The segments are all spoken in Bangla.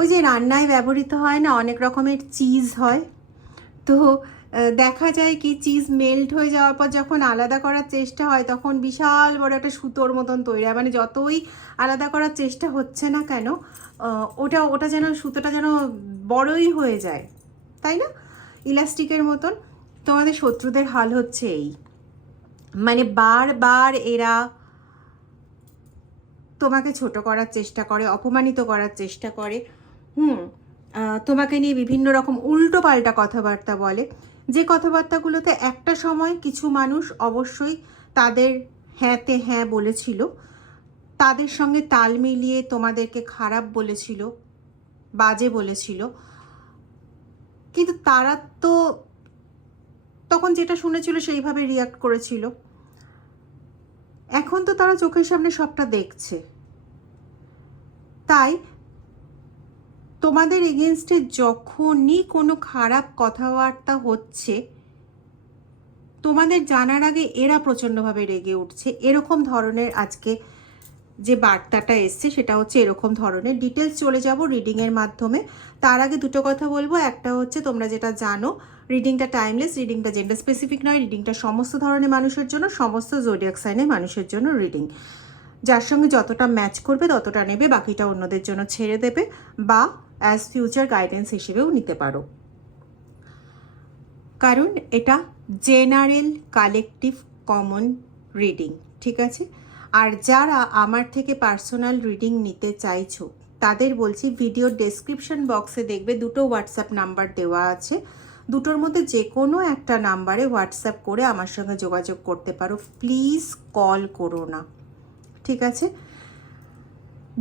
ওই যে রান্নায় ব্যবহৃত হয় না, অনেক রকমের চিজ হয়, তো দেখা যায় কি চিজ মেল্ট হয়ে যাওয়ার পর যখন আলাদা করার চেষ্টা হয় তখন বিশাল বড় একটা সুতোর মতন তৈরি হয়, মানে যতই আলাদা করার চেষ্টা হচ্ছে না কেন ওটা ওটা যেন সুতোটা যেন বড়ই হয়ে যায়, তাই না? ইলাস্টিকের মতন। তোমাদের শত্রুদের হাল হচ্ছে এই, মানে বারবার এরা তোমাকে ছোট করার চেষ্টা করে, অপমানিত করার চেষ্টা করে, তোমাকে নিয়ে বিভিন্ন রকম উল্টো পাল্টা কথাবার্তা বলে, যে কথাবার্তাগুলোতে একটা সময় কিছু মানুষ অবশ্যই তাদের হ্যাঁতে হ্যাঁ বলেছিল, তাদের সঙ্গে তাল মিলিয়ে তোমাদেরকে খারাপ বলেছিল, বাজে বলেছিল, কিন্তু তারা তো তখন যেটা শুনেছিল সেইভাবে রিয়াক্ট করেছিল। এখন তো তারা চোখের সামনে সবটা দেখছে, তাই তোমাদের এগেনস্টে যখনই কোনো খারাপ কথাবার্তা হচ্ছে তোমাদের জানার আগে এরা প্রচণ্ডভাবে রেগে উঠছে। এরকম ধরনের আজকে যে বার্তাটা এসছে সেটা হচ্ছে এরকম ধরনের। ডিটেলস চলে যাব রিডিংয়ের মাধ্যমে। তার আগে দুটো কথা বলবো। একটা হচ্ছে তোমরা যেটা জানো রিডিংটা টাইমলেস, রিডিংটা জেন্ডার স্পেসিফিক নয়, রিডিংটা সমস্ত ধরনের মানুষের জন্য, সমস্ত জোডিয়াক সাইনের মানুষের জন্য রিডিং। যার সঙ্গে যতটা ম্যাচ করবে ততটা নেবে, বাকিটা অন্যদের জন্য ছেড়ে দেবে বা অ্যাজ ফিউচার গাইডেন্স হিসেবেও নিতে পারো, কারণ এটা জেনারেল কালেকটিভ কমন রিডিং, ঠিক আছে? আর যারা আমার থেকে পার্সোনাল রিডিং নিতে চাইছো তাদের বলছি ভিডিওর ডেসক্রিপশন বক্সে দেখবে দুটো হোয়াটসঅ্যাপ নাম্বার দেওয়া আছে, দুটোর মধ্যে যে কোনো একটা নাম্বারে হোয়াটসঅ্যাপ করে আমার সঙ্গে যোগাযোগ করতে পারো, প্লিজ কল করো না, ঠিক আছে?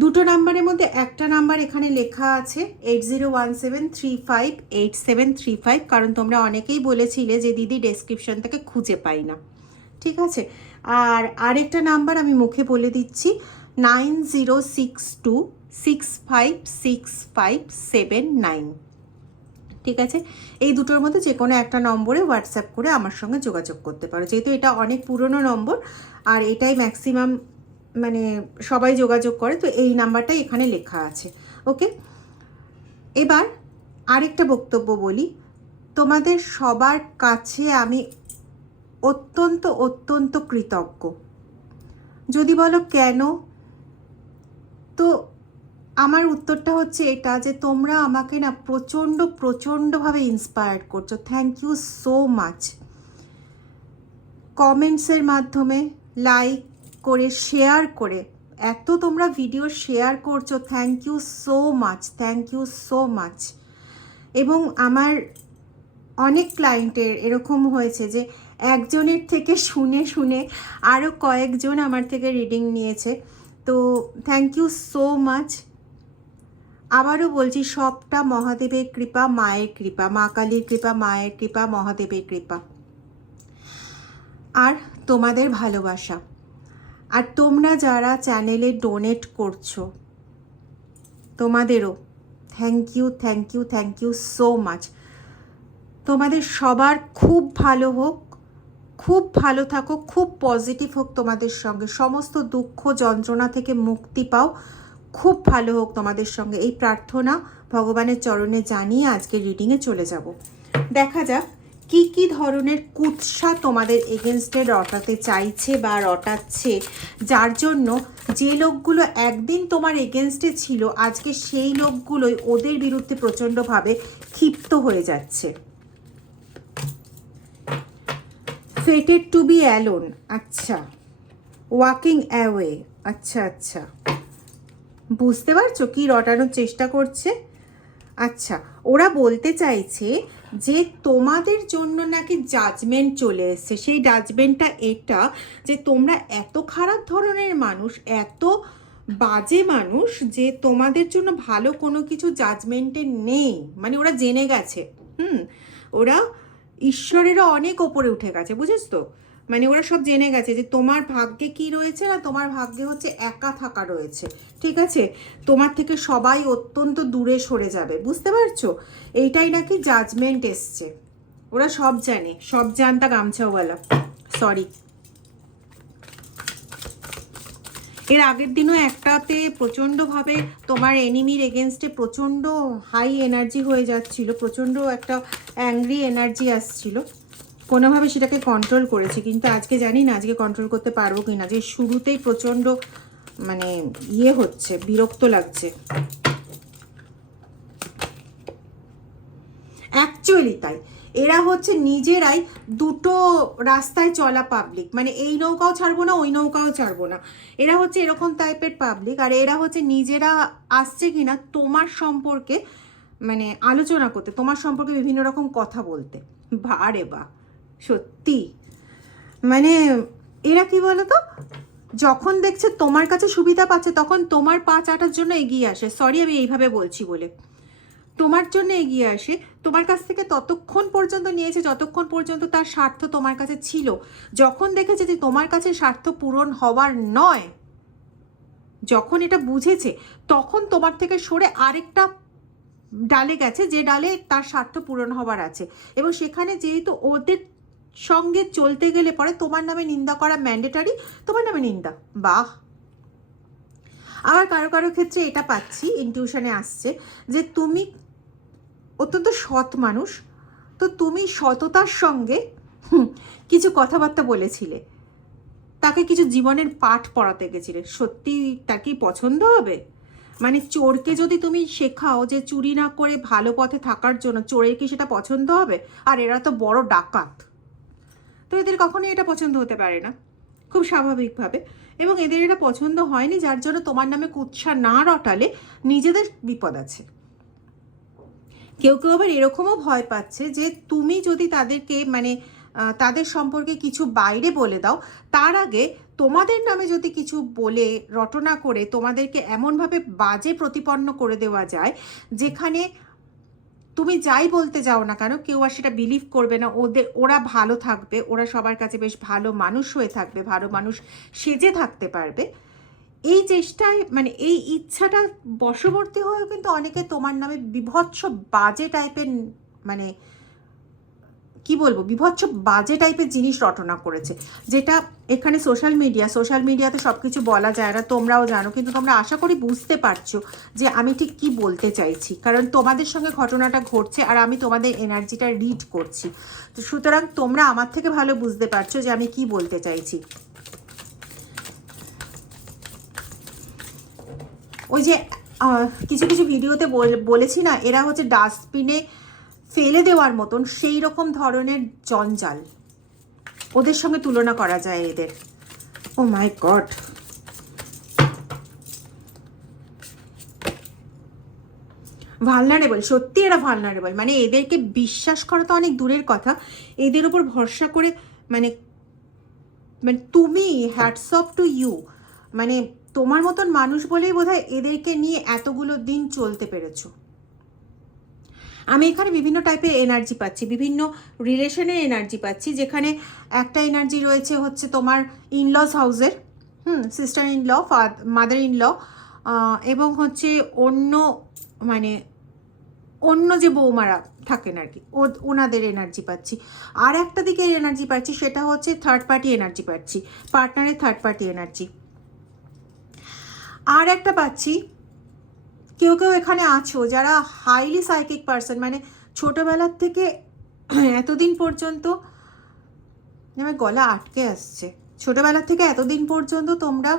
দুটো নাম্বারের মধ্যে একটা নাম্বার এখানে লেখা আছে 8017358735, কারণ তোমরা অনেকেই বলেছিলে যে দিদি ডেসক্রিপশন থেকে খুঁজে পাই না, ঠিক আছে? আর আরেকটা নাম্বার আমি মুখে বলে দিচ্ছি 9062656579, ঠিক আছে? এই দুটোর মধ্যে যে কোনো একটা নম্বরে হোয়াটসঅ্যাপ করে আমার সঙ্গে যোগাযোগ করতে পারো, যেহেতু এটা অনেক পুরনো নম্বর আর এটাই ম্যাক্সিমাম মানে সবাই যোগাযোগ করে, তো এই নাম্বারটাই এখানে লেখা আছে, ওকে? এবার আরেকটা বক্তব্য বলি, তোমাদের সবার কাছে আমি অত্যন্ত অত্যন্ত কৃতজ্ঞ। যদি বলো কেন, তো আমার উত্তরটা হচ্ছে এটা যে তোমরা আমাকে না প্রচণ্ডভাবে ইন্সপায়ার্ড করছো। Thank you so much. কমেন্টসের মাধ্যমে, লাইক করে, শেয়ার করে এত তোমরা ভিডিও শেয়ার করছো, thank you so much, thank you so much. এবং আমার অনেক ক্লায়েন্টের এরকম হয়েছে যে একজনের থেকে শুনে শুনে আরও কয়েকজন আমার থেকে রিডিং নিয়েছে, তো থ্যাংক ইউ সো মাচ। আবারও বলছি সবটা মহাদেবের কৃপা, মায়ের কৃপা, মা কালীর কৃপা, মায়ের কৃপা, মহাদেবের কৃপা আর তোমাদের ভালোবাসা। আর তোমরা যারা চ্যানেলে ডোনেট করছো তোমাদেরও thank you, thank you, thank you so much. তোমাদের সবার খুব ভালো হোক, খুব ভালো থাকো, খুব পজিটিভ হোক তোমাদের সঙ্গে, সমস্ত দুঃখ যন্ত্রণা থেকে মুক্তি পাও, খুব ভালো হোক তোমাদের সঙ্গে, এই প্রার্থনা ভগবানের চরণে জানিয়ে আজকে রিডিংয়ে চলে যাব। দেখা যাক কি কি ধরনের কুৎসা তোমাদের এগেনস্টে রটাতে চাইছে বা রটাচ্ছে, যার জন্য যে লোকগুলো একদিন তোমার এগেনস্টে ছিল আজকে সেই লোকগুলোই ওদের বিরুদ্ধে প্রচণ্ডভাবে ক্ষিপ্ত হয়ে যাচ্ছে। ফেটেড টু বি অ্যালোন, আচ্ছা, ওয়াকিং অ্যাওয়ে, আচ্ছা আচ্ছা, বুঝতে পারছো কি রটানোর চেষ্টা করছে? আচ্ছা, ওরা বলতে চাইছে যে তোমাদের জন্য নাকি জাজমেন্ট চলে এসছে। সেই জাজমেন্টটা এটা যে তোমরা এত খারাপ ধরনের মানুষ, এত বাজে মানুষ যে তোমাদের জন্য ভালো কোনো কিছু জাজমেন্টে নেই, মানে ওরা জেনে গেছে। ওরা ঈশ্বরেরও অনেক ওপরে উঠে গেছে, বুঝেছ তো? মানে ওরা সব জেনে গেছে যে তোমার ভাগ্যে কি রয়েছে, না তোমার ভাগ্যে হচ্ছে একা থাকা রয়েছে, ঠিক আছে? তোমার থেকে সবাই অত্যন্ত দূরে সরে যাবে, বুঝতে পারছো? এইটাই নাকি জাজমেন্ট এসছে। ওরা সব জানে, সব জানতা গামছাওয়ালা, সরি। এর আগের দিনও একটাতে প্রচণ্ডভাবে তোমার এনিমির এগেনস্টে প্রচণ্ড হাই এনার্জি হয়ে যাচ্ছিল, প্রচণ্ড একটা অ্যাংরি এনার্জি আসছিল, কোনোভাবে সেটাকে কন্ট্রোল করেছে। কিন্তু আজকে জানি না আজকে কন্ট্রোল করতে পারবো কি না, যে শুরুতেই প্রচণ্ড মানে ইয়ে হচ্ছে, বিরক্ত লাগছে। অ্যাকচুয়ালি তাই, এরা হচ্ছে নিজেরাই দুটো রাস্তায় চলা পাবলিক, মানে এই নৌকাও ছাড়বো না ওই নৌকাও ছাড়বো না, এরা হচ্ছে এরকম টাইপের পাবলিক। আর এরা হচ্ছে নিজেরা আসছে কিনা তোমার সম্পর্কে মানে আলোচনা করতে, তোমার সম্পর্কে বিভিন্ন রকম কথা বলতে। বারে বা সত্যি মানে এরা কি বলতো, যখন দেখছে তোমার কাছে সুবিধা পাচ্ছে তখন তোমার পা চাটার জন্য এগিয়ে আসে, সরি আমি এইভাবে বলছি বলে, তোমার জন্য এগিয়ে আসে, তোমার কাছ থেকে ততক্ষণ পর্যন্ত নিয়েছে যতক্ষণ পর্যন্ত তার স্বার্থ তোমার কাছে ছিল। যখন দেখেছে যে তোমার কাছে স্বার্থ পূরণ হওয়ার নয়, যখন এটা বুঝেছে, তখন তোমার থেকে সরে আরেকটা ডালে গেছে, যে ডালে তার স্বার্থ পূরণ হবার আছে। এবং সেখানে যেহেতু ওদের সঙ্গে চলতে গেলে পরে তোমার নামে নিন্দা করা ম্যান্ডেটারি, তোমার নামে নিন্দা, বাহ। আবার কারো কারো ক্ষেত্রে এটা পাচ্ছি, ইনটিউশনে আসছে যে তুমি অত্যন্ত সৎ মানুষ, তো তুমি সততার সঙ্গে কিছু কথাবার্তা বলেছিলে, তাকে কিছু জীবনের পাঠ পড়াতে গেছিলে। সত্যি তার কি পছন্দ হবে? মানে চোরকে যদি তুমি শেখাও যে চুরি না করে ভালো পথে থাকার জন্য, চোরের কি সেটা পছন্দ হবে? আর এরা তো বড় ডাকাত, তো এদের কখনোই এটা পছন্দ হতে পারে না, খুব স্বাভাবিকভাবে। এবং এদের এটা পছন্দ হয়নি, যার জন্য তোমার নামে কুৎসা না রটালে নিজেদের বিপদ আছে। কেউ কেউ আবার এরকমও ভয় পাচ্ছে যে তুমি যদি তাদেরকে মানে তাদের সম্পর্কে কিছু বাইরে বলে দাও, তার আগে তোমাদের নামে যদি কিছু বলে রটনা করে তোমাদেরকে এমনভাবে বাজে প্রতিপন্ন করে দেওয়া যায়, যেখানে তুমি যাই বলতে যাও না কেন কেউ আর সেটা বিলিভ করবে না, ওরা ভালো থাকবে, ওরা সবার কাছে বেশ ভালো মানুষ হয়ে থাকবে, ভালো মানুষ সেজে থাকতে পারবে। এই চেষ্টায় মানে এই ইচ্ছাটা বশবর্তী হয়েও কিন্তু অনেকে তোমার নামে বিভৎস বাজে টাইপের মানে কি বলবো, বিভৎস বাজে টাইপের জিনিস রটনা করেছে, যেটা এখানে সোশ্যাল মিডিয়াতে সব কিছু বলা যায় না, তোমরাও জানো। কিন্তু তোমরা আশা করি বুঝতে পারছো যে আমি ঠিক কি বলতে চাইছি, কারণ তোমাদের সঙ্গে ঘটনাটা ঘটছে আর আমি তোমাদের এনার্জিটা রিড করছি, তো সুতরাং তোমরা আমার থেকে ভালো বুঝতে পারছো যে আমি কি বলতে চাইছি। ওই যে কিছু কিছু ভিডিওতে বলেছি না, এরা হচ্ছে ডাস্টবিনে ফেলে দেওয়ার মতন সেই রকম ধরনের জঞ্জাল, ওদের সঙ্গে তুলনা করা যায় এদের। ও মাই গড, ভালনারেবল, সত্যি এরা ভালনারেবল। মানে এদেরকে বিশ্বাস করা তো অনেক দূরের কথা, এদের উপর ভরসা করে মানে মানে তুমি হ্যাটস অফ টু ইউ, মানে তোমার মতন মানুষ বলেই বোধহয় এদেরকে নিয়ে এতগুলো দিন চলতে পেরেছো। আমি এখানে বিভিন্ন টাইপের এনার্জি পাচ্ছি, বিভিন্ন রিলেশনের এনার্জি পাচ্ছি, যেখানে একটা এনার্জি রয়েছে হচ্ছে তোমার ইনলস হাউসের, sister-in-law, mother-in-law, এবং হচ্ছে অন্য মানে অন্য যে বৌমারা থাকেন আর কি, ওনাদের এনার্জি পাচ্ছি। আর একটা দিকের এনার্জি পাচ্ছি, সেটা হচ্ছে থার্ড পার্টি এনার্জি পাচ্ছি, পার্টনারের থার্ড পার্টি এনার্জি। আর একটা পাচ্ছি কেউ কেউ এখানে আছো যারা হাইলি সাইকিক পার্সন, মানে ছোটোবেলার থেকে এতদিন পর্যন্ত, আমার গলা আটকে আসছে, ছোটোবেলার থেকে এতদিন পর্যন্ত তোমরা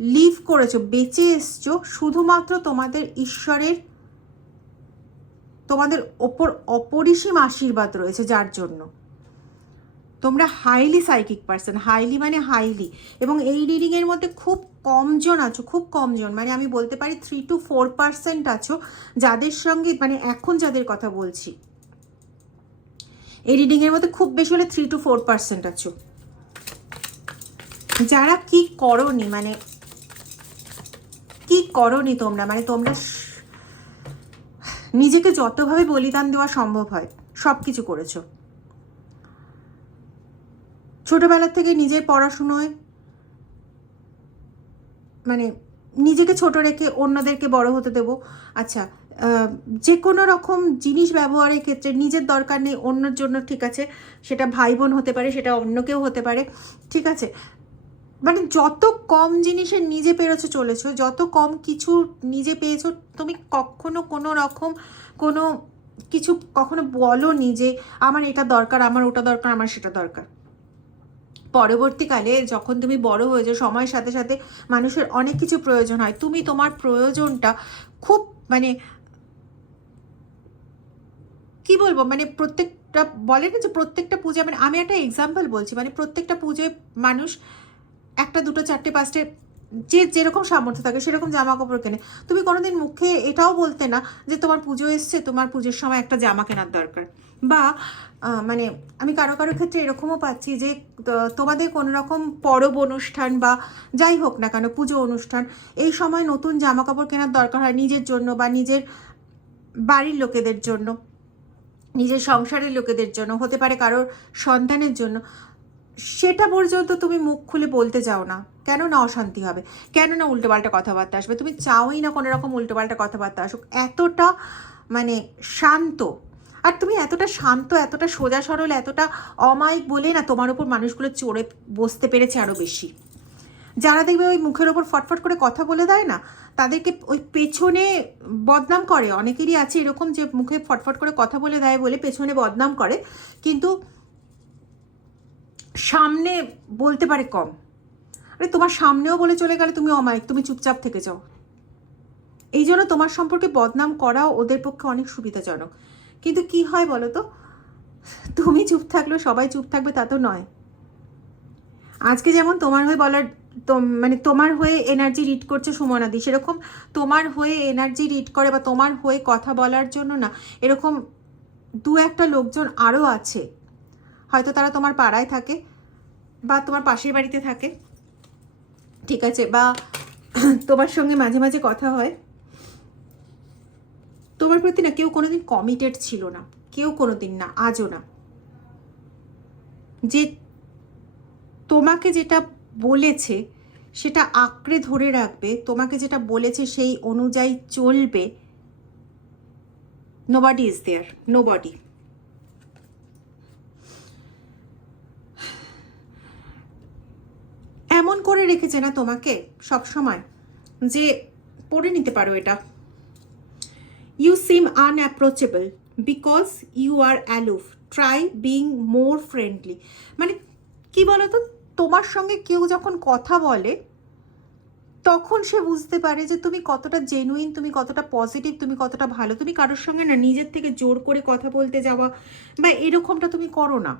লিভ করেছো, বেঁচে এসছো শুধুমাত্র তোমাদের ঈশ্বরের তোমাদের ওপর অপরিসীম আশীর্বাদ রয়েছে, যার জন্য তোমরা হাইলি সাইকিক পার্সন, হাইলি মানে হাইলি। এবং এই রিডিংয়ের মধ্যে খুব কমজন আছো, খুব কমজন, মানে আমি বলতে পারি 3 to 4% আছো যাদের সঙ্গে, মানে এখন যাদের কথা বলছি এই রিডিংয়ের মধ্যে খুব বেশি হলে 3 to 4% আছো যারা কি করনি, মানে কি করনি তোমরা, মানে তোমরা নিজেকে যতভাবে বলিদান দেওয়া সম্ভব হয় সব কিছু করেছো। ছোটোবেলার থেকে নিজের পড়াশুনোয় মানে নিজেকে ছোট রেখে অন্যদেরকে বড় হতে দেব, আচ্ছা যে কোনো রকম জিনিস ব্যবহারের ক্ষেত্রে নিজের দরকার নেই, অন্যর জন্য, ঠিক আছে, সেটা ভাই বোন হতে পারে, সেটা অন্য কেউ হতে পারে, ঠিক আছে, মানে যত কম জিনিসে নিজে পেরেছো চলেছো, যত কম কিছু নিজে পেয়েছো, তুমি কখনো কোনো রকম কোনো কিছু কখনো বলো নি যে আমার এটা দরকার, আমার ওটা দরকার, আমার সেটা দরকার। পরবর্তীকালে যখন তুমি বড় হয়ে যাও, সময়ের সাথে সাথে মানুষের অনেক কিছু প্রয়োজন হয়, তুমি তোমার প্রয়োজনটা খুব মানে কি বলবো, মানে প্রত্যেকটা বলে না যে প্রত্যেকটা পূজা, মানে আমি একটা এক্সাম্পল বলছি, মানে প্রত্যেকটা পুজোয় মানুষ একটা দুটো চারটে পাঁচটে যে যেরকম সামর্থ্য থাকে সেরকম জামা কাপড় কেনে। তুমি কোনোদিন মুখে এটাও বলতে না যে তোমার পুজো এসছে, তোমার পুজোর সময় একটা জামা কেনার দরকার। বা মানে আমি কারো কারো ক্ষেত্রে এরকমও পাচ্ছি যে তোমাদের কোনো রকম পরব অনুষ্ঠান বা যাই হোক না কেন পুজো অনুষ্ঠান, এই সময় নতুন জামা কাপড় কেনার দরকার হয় নিজের জন্য বা নিজের বাড়ির লোকেদের জন্য, নিজের সংসারের লোকেদের জন্য, হতে পারে কারোর সন্তানের জন্য। সেটা পর্যন্ত তুমি মুখ খুলে বলতে যাও না, কেন না অশান্তি হবে, কেন না উল্টোপাল্টা কথাবার্তা আসবে। তুমি চাওই না কোনো রকম উল্টোপাল্টা কথাবার্তা আসুক, এতটা মানে শান্ত। আর তুমি এতটা শান্ত, এতটা সোজা সরল, এতটা অমায়িক বলে না তোমার উপর মানুষগুলো চড়ে বসতে পেরেছে আরও বেশি। যারা দেখবে ওই মুখের ওপর ফটফট করে কথা বলে দেয় না, তাদেরকে ওই পেছনে বদনাম করে। অনেকেরই আছে এরকম যে মুখে ফটফট করে কথা বলে দেয় বলে পেছনে বদনাম করে, কিন্তু সামনে বলতে পারে কম। আরে তোমার সামনেও বলে চলে গেলে তুমি অমায়িক, তুমি চুপচাপ থেকে যাও। এই জন্য তোমার সম্পর্কে বদনাম করাও ওদের পক্ষে অনেক সুবিধাজনক। কিন্তু কি হয় বলো তো, তুমি চুপ থাকলেও সবাই চুপ থাকবে তা তো নয়। আজকে যেমন তোমার হয়ে বলার মানে তোমার হয়ে এনার্জি রিড করছে সুমনাদি, সেরকম তোমার হয়ে এনার্জি রিড করে বা তোমার হয়ে কথা বলার জন্য না এরকম দু একটা লোকজন আরও আছে। হয়তো তারা তোমার পাড়ায় থাকে বা তোমার পাশের বাড়িতে থাকে, ঠিক আছে, বা তোমার সঙ্গে মাঝে মাঝে কথা হয়। তোমার প্রতি না কেউ কোনোদিন কমিটেড ছিল না, কেউ কোনোদিন না, আজও না। যে তোমাকে যেটা বলেছে সেটা আঁকড়ে ধরে রাখবে, তোমাকে যেটা বলেছে সেই অনুযায়ী চলবে, নোবডি ইজ দেয়ার, নোবডি। এমন করে রেখেছে না তোমাকে সব সময় যে পড়ে নিতে পারো এটা, you seem unapproachable because you are aloof, try being more friendly. মানে কি বলো তো, তোমার সঙ্গে কেউ যখন কথা বলে তখন সে বুঝতে পারে যে তুমি কতটা জেনুইন, তুমি কতটা পজিটিভ, তুমি কতটা ভালো। তুমি কারোর সঙ্গে না নিজের থেকে জোর করে কথা বলতে যাওয়া বা এরকমটা তুমি করো না।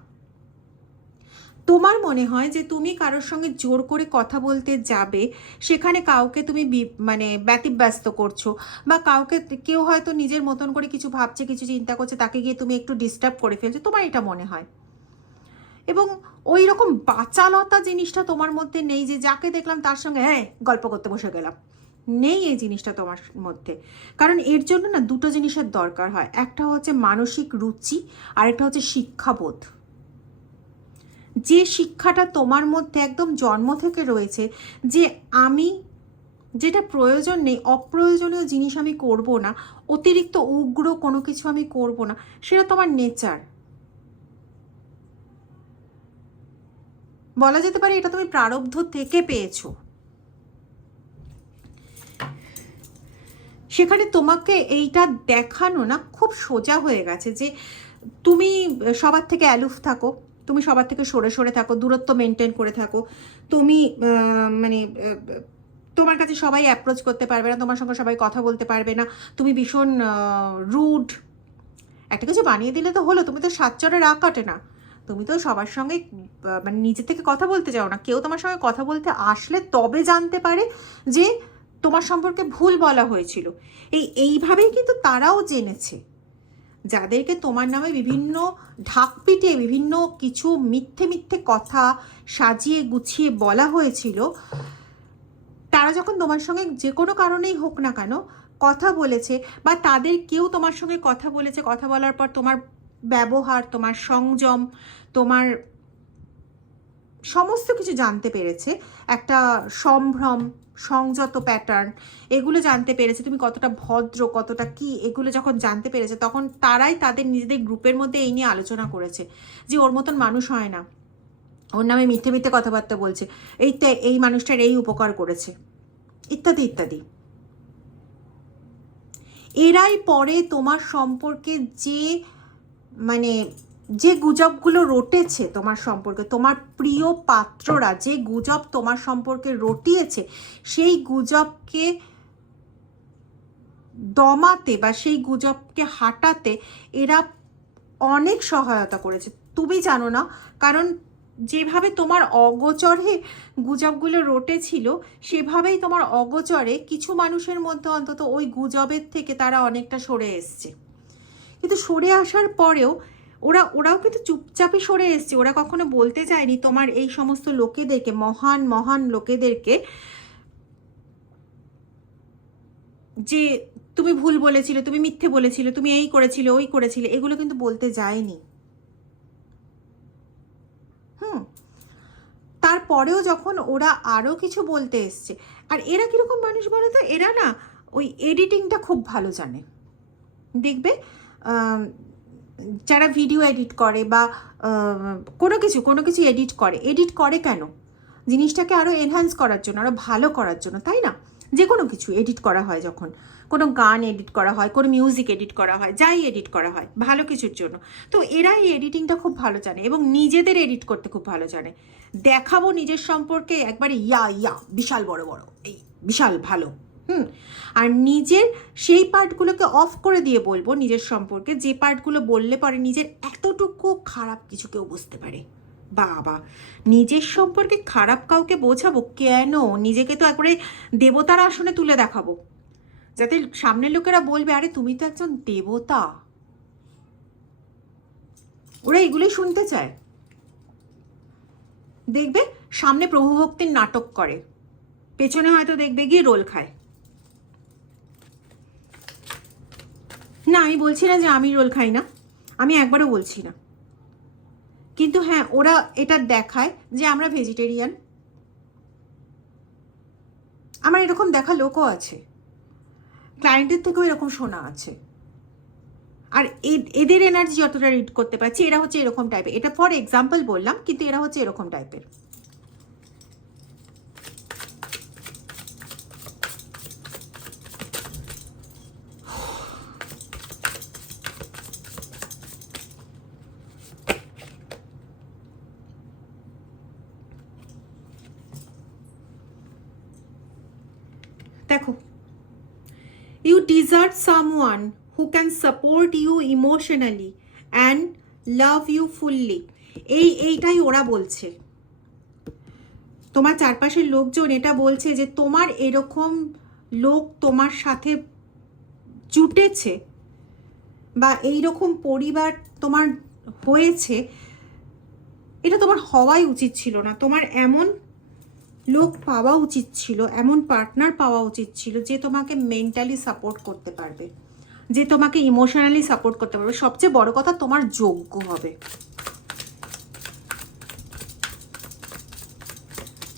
তোমার মনে হয় যে তুমি কারোর সঙ্গে জোর করে কথা বলতে যাবে, সেখানে কাউকে তুমি মানে ব্যতিব্যস্ত করছো, বা কাউকে কেউ হয়তো নিজের মতন করে কিছু ভাবছে, কিছু চিন্তা করছে, তাকে গিয়ে তুমি একটু ডিস্টার্ব করে ফেলছো, তোমার এটা মনে হয়। এবং ওই রকম বাচালতা জিনিসটা তোমার মধ্যে নেই যে যাকে দেখলাম তার সঙ্গে হ্যাঁ গল্প করতে বসে গেলাম, নেই এই জিনিসটা তোমার মধ্যে। কারণ এর জন্য না দুটো জিনিসের দরকার হয়, একটা হচ্ছে মানসিক রুচি আর একটা হচ্ছে শিক্ষাবোধ। যে শিক্ষাটা তোমার মধ্যে একদম জন্ম থেকে রয়েছে যে আমি যেটা প্রয়োজন নেই, অপ্রয়োজনীয় জিনিস আমি করব না, অতিরিক্ত উগ্র কোনো কিছু আমি করব না, সেটা তোমার নেচার। বলা যেতে পারে এটা তুমি প্রারব্ধ থেকে পেয়েছো। সেখানে তোমাকে এইটা দেখানো না খুব সোজা হয়ে গেছে যে তুমি সবার থেকে অ্যালুফ থাকো, তুমি সবার থেকে সরে সরে থাকো, দূরত্ব মেনটেন করে থাকো। তুমি মানে তোমার কাছে সবাই অ্যাপ্রোচ করতে পারবে না, তোমার সঙ্গে সবাই কথা বলতে পারবে না, তুমি ভীষণ রুড। একটা কিছু বানিয়ে দিলে তো হলো, তুমি তো সাতচরে রাগ কাটে না, তুমি তো সবার সঙ্গে মানে নিজে থেকে কথা বলতে যাও না। কেউ তোমার সঙ্গে কথা বলতে আসলে তবে জানতে পারে যে তোমার সম্পর্কে ভুল বলা হয়েছিল। এইভাবেই কিন্তু তারাও জেনেছে, যাদেরকে তোমার নামে বিভিন্ন ঢাক পিটিয়ে বিভিন্ন কিছু মিথ্যে মিথ্যে কথা সাজিয়ে গুছিয়ে বলা হয়েছিল, তারা যখন তোমার সঙ্গে যে কোনো কারণেই হোক না কেন কথা বলেছে, বা তাদের কেউ তোমার সঙ্গে কথা বলেছে, কথা বলার পর তোমার ব্যবহার, তোমার সংযম, তোমার সমস্ত কিছু জানতে পেরেছে, একটা সম্ভ্রম, সংযত প্যাটার্ন, এগুলো জানতে পেরেছে, তুমি কতটা ভদ্র, কতটা কি, এগুলো যখন জানতে পেরেছে তখন তারাই তাদের নিজেদের গ্রুপের মধ্যে এই নিয়ে আলোচনা করেছে যে ওর মতন মানুষ হয় না, ওর নামে মিথ্যে মিথ্যে কথাবার্তা বলছে, এই মানুষটার এই উপকার করেছে, ইত্যাদি ইত্যাদি। এরাই পরে তোমার সম্পর্কে যে মানে যে গুজবগুলো রটেছে তোমার সম্পর্কে, তোমার প্রিয় পাত্ররা যে গুজব তোমার সম্পর্কে রটিয়েছে, সেই গুজবকে দমাতে বা সেই গুজবকে হাঁটাতে এরা অনেক সহায়তা করেছে। তুমি জানো না, কারণ যেভাবে তোমার অগোচরে গুজবগুলো রটেছিল, সেভাবেই তোমার অগোচরে কিছু মানুষের মধ্যে অন্তত ওই গুজবের থেকে তারা অনেকটা সরে এসছে। কিন্তু সরে আসার পরেও ওরাও কিন্তু চুপচাপে সরে এসছে। ওরা কখনো বলতে চায়নি তোমার এই সমস্ত লোকেদেরকে, মহান মহান লোকেদেরকে, যে তুমি ভুল বলেছিলে, তুমি মিথ্যে বলেছিলে, তুমি এই করেছিলে, ওই করেছিলে, এগুলো কিন্তু বলতে যায়নি। তারপরেও যখন ওরা আরও কিছু বলতে এসছে, আর এরা কীরকম মানুষ বলো তো, এরা না ওই এডিটিংটা খুব ভালো জানে। দেখবে যারা ভিডিও এডিট করে বা কোনো কিছু এডিট করে কেন? জিনিসটাকে আরও এনহ্যান্স করার জন্য, আরও ভালো করার জন্য, তাই না? যে কোনো কিছু এডিট করা হয়, যখন কোনো গান এডিট করা হয়, কোনো মিউজিক এডিট করা হয়, যাই এডিট করা হয় ভালো কিছুর জন্য। তো এরা এই এডিটিংটা খুব ভালো জানে এবং নিজেদের এডিট করতে খুব ভালো জানে। দেখাবো নিজের সম্পর্কে একবারে ইয়া বিশাল বড় এই বিশাল ভালো, আর নিজের সেই পার্টগুলোকে অফ করে দিয়ে বলবো নিজের সম্পর্কে, যে পার্টগুলো বললে পরে নিজের এতটুকু খারাপ কিছু কেউ বুঝতে পারে। বাবা, নিজের সম্পর্কে খারাপ কাউকে বোঝাবো কেন? নিজেকে তো একবারে দেবতার আসনে তুলে দেখাবো, যাতে সামনের লোকেরা বলবে আরে তুমি তো একজন দেবতা। ওরা এগুলোই শুনতে চায়। দেখবে সামনে প্রভুভক্তির নাটক করে, পেছনে হয়তো দেখবে গিয়ে রোল খায়। না, আমি বলছি না যে আমি রোল খাই না, আমি একবারও বলছি না, কিন্তু হ্যাঁ ওরা এটা দেখায় যে আমরা ভেজিটেরিয়ান। আমার এরকম দেখা লোকও আছে, ক্লায়েন্টের থেকেও এরকম শোনা আছে। আর এদের এনার্জি যতটা রিড করতে পারছি, এরা হচ্ছে এরকম টাইপের। এটা ফর এক্সাম্পল বললাম, কিন্তু এরা হচ্ছে এরকম টাইপের। দেখো, you deserve someone who can support you emotionally and love you fully. এইটাই ওরা বলছে, তোমার চারপাশের লোকজন এটা বলছে যে তোমার এরকম লোক তোমার সাথে জুটেছে বা এইরকম পরিবার তোমার হয়েছে, এটা তোমার হওয়াই উচিত ছিল না। তোমার এমন লোক পাওয়া উচিত ছিল, এমন পার্টনার পাওয়া উচিত ছিল যে তোমাকে মেন্টালি সাপোর্ট করতে পারবে, যে তোমাকে ইমোশনালি সাপোর্ট করতে পারবে, সবচেয়ে বড় কথা তোমার যোগ্য হবে।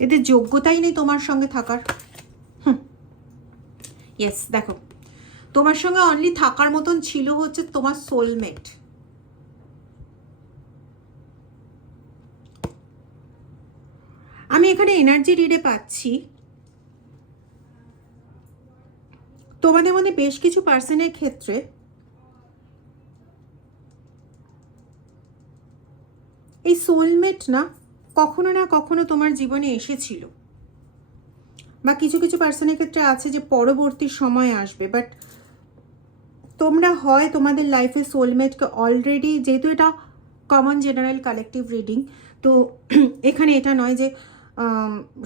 এদের যোগ্যতাই নেই তোমার সঙ্গে থাকার। ইয়েস, দেখো তোমার সঙ্গে অনলি থাকার মতন ছিল হচ্ছে তোমার সোলমেট। আমি এখানে এনার্জি রিডে পাচ্ছি তোমাদের মধ্যে বেশ কিছু পার্সনের ক্ষেত্রে এই সোলমেট না কখনো তোমার জীবনে এসেছিল, বা কিছু কিছু পার্সনের ক্ষেত্রে আছে যে পরবর্তী সময় আসবে। বাট তোমরা হয় তোমাদের লাইফে সোলমেটকে অলরেডি, যেহেতু এটা কমন জেনারেল কালেকটিভ রিডিং, তো এখানে এটা নয় যে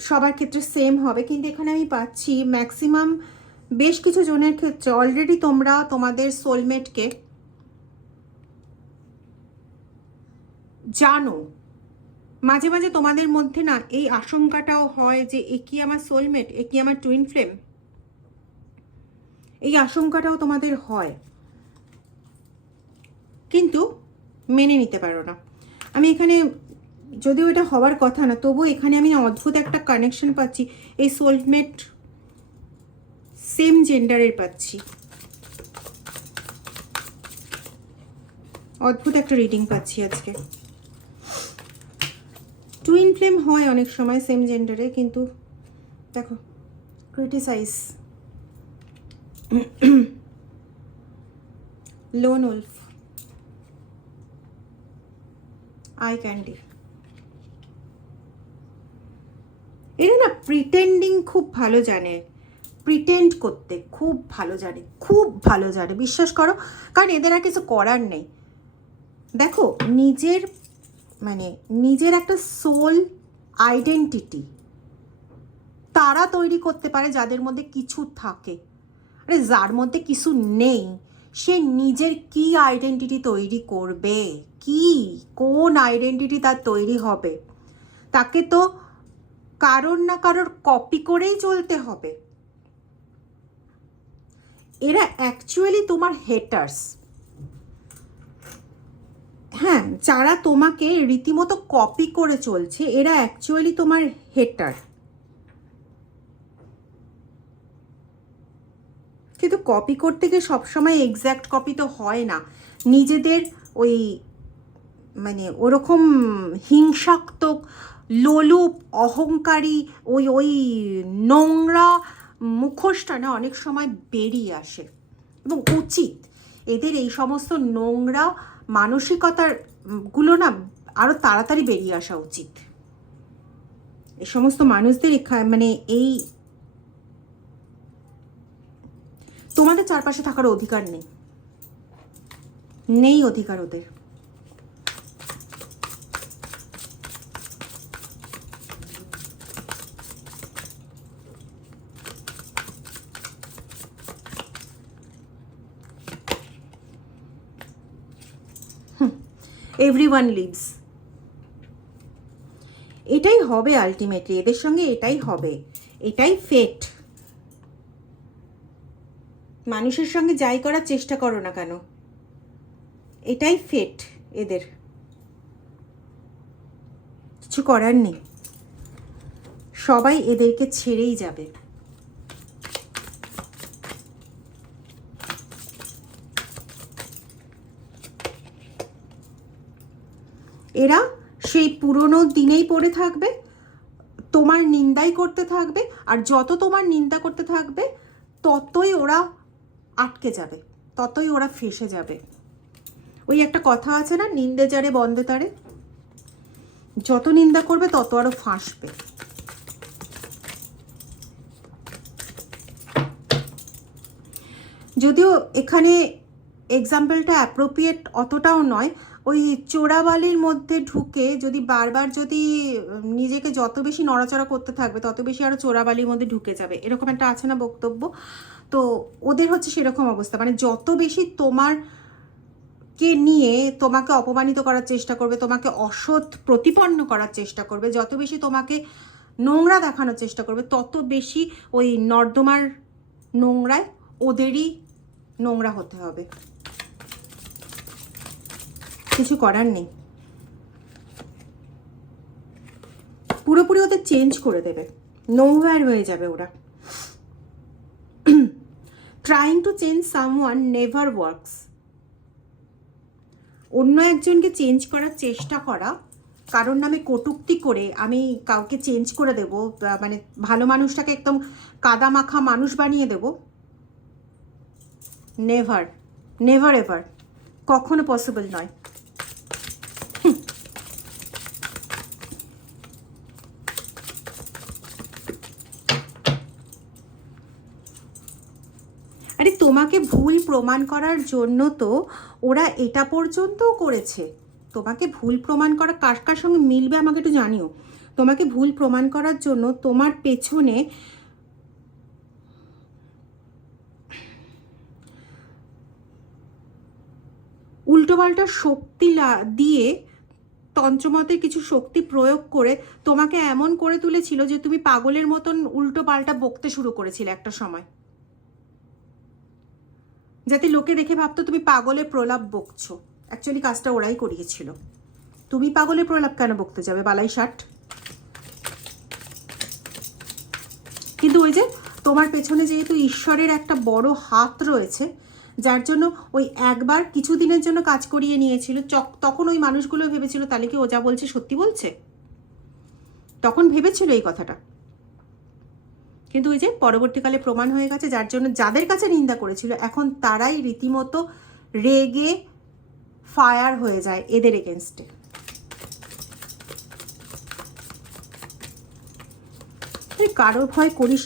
সবার ক্ষেত্রে সেম হবে, কিন্তু এখানে আমি পাচ্ছি ম্যাক্সিমাম বেশ কিছু জনের ক্ষেত্রে অলরেডি তোমরা তোমাদের সোলমেটকে জানো। মাঝে মাঝে তোমাদের মধ্যে না এই আশঙ্কাটাও হয় যে এ কি আমার সোলমেট, এ কি আমার টুইন ফ্লেম, এই আশঙ্কাটাও তোমাদের হয়, কিন্তু মেনে নিতে পারো না। আমি এখানে, যদিও এটা হওয়ার কথা না, তবু এখানে আমি অদ্ভুত একটা কানেকশন পাচ্ছি, এই সোলমেট সেম জেন্ডারের পাচ্ছি। অদ্ভুত একটা রিডিং পাচ্ছি আজকে। টুইন ফ্লেম হয় অনেক সময় সেম জেন্ডারে, কিন্তু দেখো criticise. Lone wolf, eye candy. এরা না প্রিটেন্ডিং খুব ভালো জানে, প্রিটেন্ড করতে খুব ভালো জানে, খুব ভালো জানে, বিশ্বাস করো। কারণ এদের আর কিছু করার নেই। দেখো নিজের মানে নিজের একটা সোল আইডেন্টিটি তারা তৈরি করতে পারে যাদের মধ্যে কিছু থাকে। আরে যার মধ্যে কিছু নেই সে নিজের কি আইডেন্টিটি তৈরি করবে? কি কোন আইডেন্টিটি তার তৈরি হবে? তাকে তো কারোর না কারোর কপি করেই চলতে হবে। এরা অ্যাকচুয়ালি তোমার হেটার্স। হ্যাঁ, যারা তোমাকে রীতিমতো কপি করে চলছে এরা অ্যাকচুয়ালি তোমার হেটার। কিন্তু কপি করতে গিয়ে সবসময় এক্স্যাক্ট কপি তো হয় না। নিজেদের ওই মানে ওরকম হিংসাত্মক, লোলুপ, অহংকারী ওই ওই নোংরা মুখোশটা না অনেক সময় বেরিয়ে আসে। এবং উচিত এদের এই সমস্ত নোংরা মানসিকতার গুলো না আরো তাড়াতাড়ি বেরিয়ে আসা উচিত। এই সমস্ত মানুষদের মানে এই তোমাদের চারপাশে থাকার অধিকার নেই, নেই অধিকার ওদের। এভরিওয়ান লিভস, এটাই হবে আলটিমেটলি এদের সঙ্গে, এটাই হবে, এটাই ফেট। মানুষের সঙ্গে যাই করার চেষ্টা করো না কেন, এটাই ফেট এদের, কিছু করার নেই। সবাই এদেরকে ছেড়েই যাবে। এরা সেই পুরনো দিনেই পড়ে থাকবে, তোমার নিন্দাই করতে থাকবে, আর যত তোমার নিন্দা করতে থাকবে ততই ওরা আটকে যাবে, ততই ওরা ফেঁসে যাবে। ওই একটা কথা আছে না, নিন্দে যারে বন্দে তারে। যত নিন্দা করবে তত আরো ফাঁসবে। যদিও এখানে এক্সাম্পলটা অ্যাপ্রোপ্রিয়েট অতটাও নয়। ওই চোরাবালির মধ্যে ঢুকে যদি বারবার যদি নিজেকে যত বেশি নড়াচড়া করতে থাকবে তত বেশি আরও চোরাবালির মধ্যে ঢুকে যাবে, এরকম একটা আছে না বক্তব্য। তো ওদের হচ্ছে সেরকম অবস্থা, মানে যত বেশি তোমারকে নিয়ে তোমাকে অপমানিত করার চেষ্টা করবে, তোমাকে অসৎ প্রতিপন্ন করার চেষ্টা করবে, যত বেশি তোমাকে নোংরা দেখানোর চেষ্টা করবে, তত বেশি ওই নর্দমার নোংরায় ওদেরই নোংরা হতে হবে। কিছু করার নেই, পুরোপুরি ওদের চেঞ্জ করে দেবে, নোহ্যার হয়ে যাবে ওরা। Trying to change someone never works. অন্য একজনকে চেঞ্জ করার চেষ্টা করা, কারোর নামে কটূক্তি করে আমি কাউকে চেঞ্জ করে দেব, মানে ভালো মানুষটাকে একদম কাদা মাখা মানুষ বানিয়ে দেব, নেভার, নেভার এভার, কখনো পসিবল নয়। আরে তোমাকে ভুল প্রমাণ করার জন্য তো ওরা এটা পর্যন্তও করেছে। তোমাকে ভুল প্রমাণ করা কার কার সঙ্গে মিলবে আমাকে একটু জানিও। তোমাকে ভুল প্রমাণ করার জন্য তোমার পেছনে উল্টোপাল্টা শক্তি দিয়ে, তন্ত্রমতের কিছু শক্তি প্রয়োগ করে তোমাকে এমন করে তুলেছিল যে তুমি পাগলের মতন উল্টো পাল্টা বকতে শুরু করেছিলে একটা সময়, যাতে লোকে দেখে ভাবতো তুমি পাগলের প্রলাপ বকছো। অ্যাকচুয়ালি কাজটা ওরাই করিয়েছিল। তুমি পাগলের প্রলাপ কেন বকতে যাবে বালাই ষাট? কিন্তু ওই যে তোমার পেছনে যেহেতু ঈশ্বরের একটা বড় হাত রয়েছে, যার জন্য ওই একবার কিছুদিনের জন্য কাজ করিয়ে নিয়েছিল, তখন ওই মানুষগুলো ভেবেছিল তাহলে কি ও যা বলছে সত্যি বলছে। তখন ভেবেছিল এই কথাটা, কিন্তু ওই যে পরবর্তীকালে প্রমাণ হয়ে গেছে, যার জন্য যাদের কাছে নিন্দা করেছিল এখন তারাই রীতিমতো রেগে ফায়ার হয়ে যায় এদের এগেনস্টে। কারোর ভয় করিস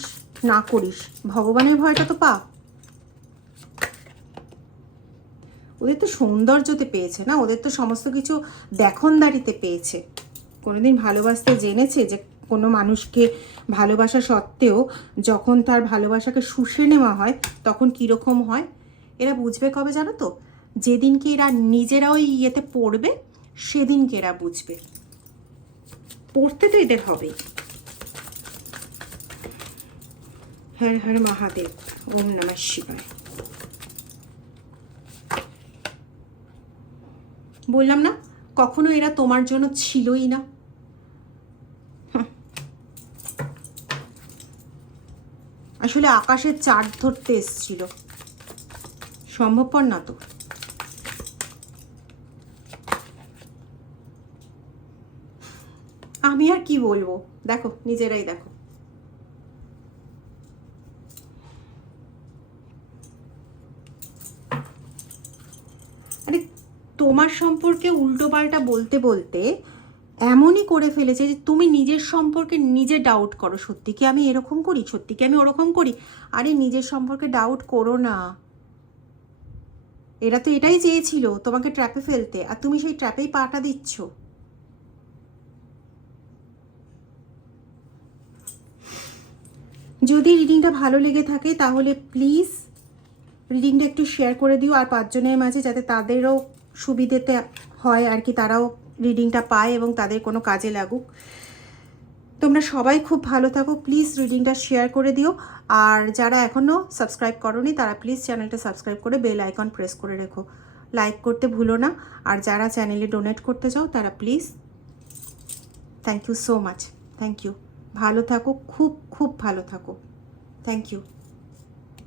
না করিস, ভগবানের ভয়টা তো পা। ওদের তো সৌন্দর্যতে পেয়েছে না, ওদের তো সমস্ত কিছু দেখনদারিতে পেয়েছে। কোনোদিন ভালোবাসতে জেনেছে যে কোনো মানুষকে ভালোবাসা সত্ত্বেও যখন তার ভালোবাসাকে শুষে নেওয়া হয় তখন কীরকম হয়? এরা বুঝবে কবে জানো তো? যেদিনকে এরা নিজেরা ওই ইয়েতে পড়বে সেদিনকে এরা বুঝবে। পড়তে তো এদের হবে। হর হর মহাদেব, ওম নমঃ শিবায়। বললাম না, কখনো এরা তোমার জন্য ছিলই না। আসলে আকাশের চাঁদ ধরতে এসছিল, সম্ভবপর না তো। আমি আর কি বলবো, দেখো নিজেরাই দেখো। আরে তোমার সম্পর্কে উল্টো পাল্টা বলতে বলতে এমনই করে ফেলেছে যে তুমি নিজের সম্পর্কে নিজে ডাউট করো। সত্যি কি আমি এরকম করি, সত্যি কি আমি ওরকম করি? আরে নিজের সম্পর্কে ডাউট করো না। এরা তো এটাই চেয়েছিল, তোমাকে ট্র্যাপে ফেলতে, আর তুমি সেই ট্র্যাপেই পাটা দিচ্ছ। যদি রিডিংটা ভালো লেগে থাকে তাহলে প্লিজ রিডিংটা একটু শেয়ার করে দিও আর 5 জনের মাঝে, যাতে তাদেরও সুবিধেতে হয় আর কি, তারাও রিডিংটা পায় এবং তাদের কোনো কাজে লাগুক। তোমরা সবাই খুব ভালো থাকো, প্লিজ রিডিংটা শেয়ার করে দিও। আর যারা এখনও সাবস্ক্রাইব করোনি তারা প্লিজ চ্যানেলটা সাবস্ক্রাইব করে বেল আইকন প্রেস করে রেখো, লাইক করতে ভুলো না। আর যারা চ্যানেলে ডোনেট করতে চাও তারা please, thank you so much, thank you. ভালো থাকো, খুব খুব ভালো থাকো, থ্যাংক ইউ।